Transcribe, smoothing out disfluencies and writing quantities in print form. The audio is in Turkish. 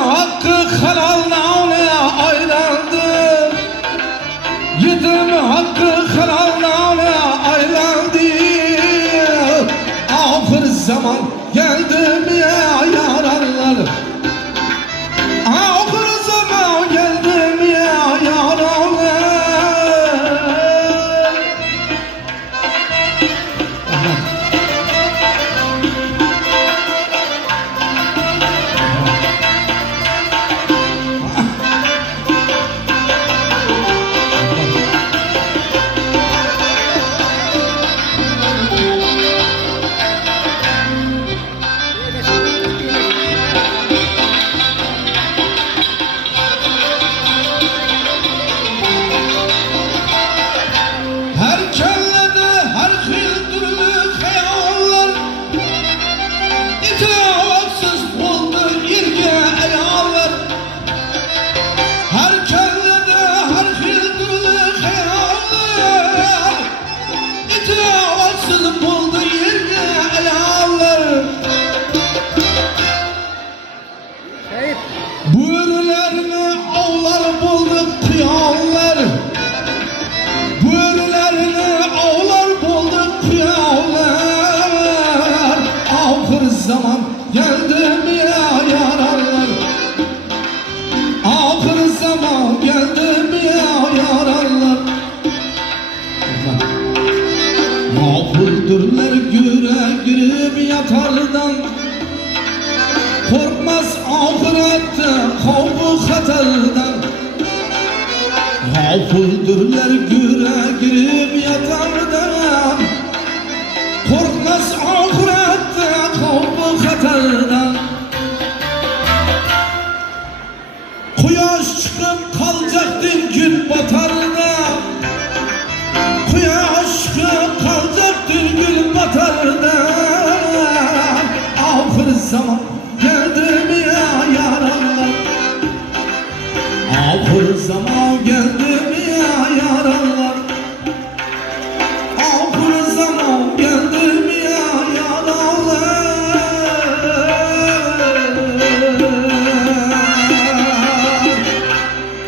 hakkı halalına aylandı. Yetim hakkı halalına aylandı. Ahir zaman geldi mi yaranlar? Ahir zaman geldi mi yaranlar? Her kellede her xil türlü xəyallar, İtavatsız oldu irge ayallar. Her kellede her xil türlü xəyallar, İtavatsız oldu irge ayallar. Bürülerini avlar buldu kıyallar. Bürülerini avlar buldu kıyallar. Ahir zaman geldi mi yaranlar? Ahir zaman geldi mi yaranlar? Mahvuldurlar güre girip yatardan. Korkmaz ahirette havbu hatardan. Gafıldırlar güre girip yatardan. Korkmaz ahirette havbu hatardan. Kuyaş çıkıp kalacaktı gün batarda. Kuyaş çıkıp kalacaktı gün batarda. Ahir zaman geldi mi yaranlar? Ahir zaman geldi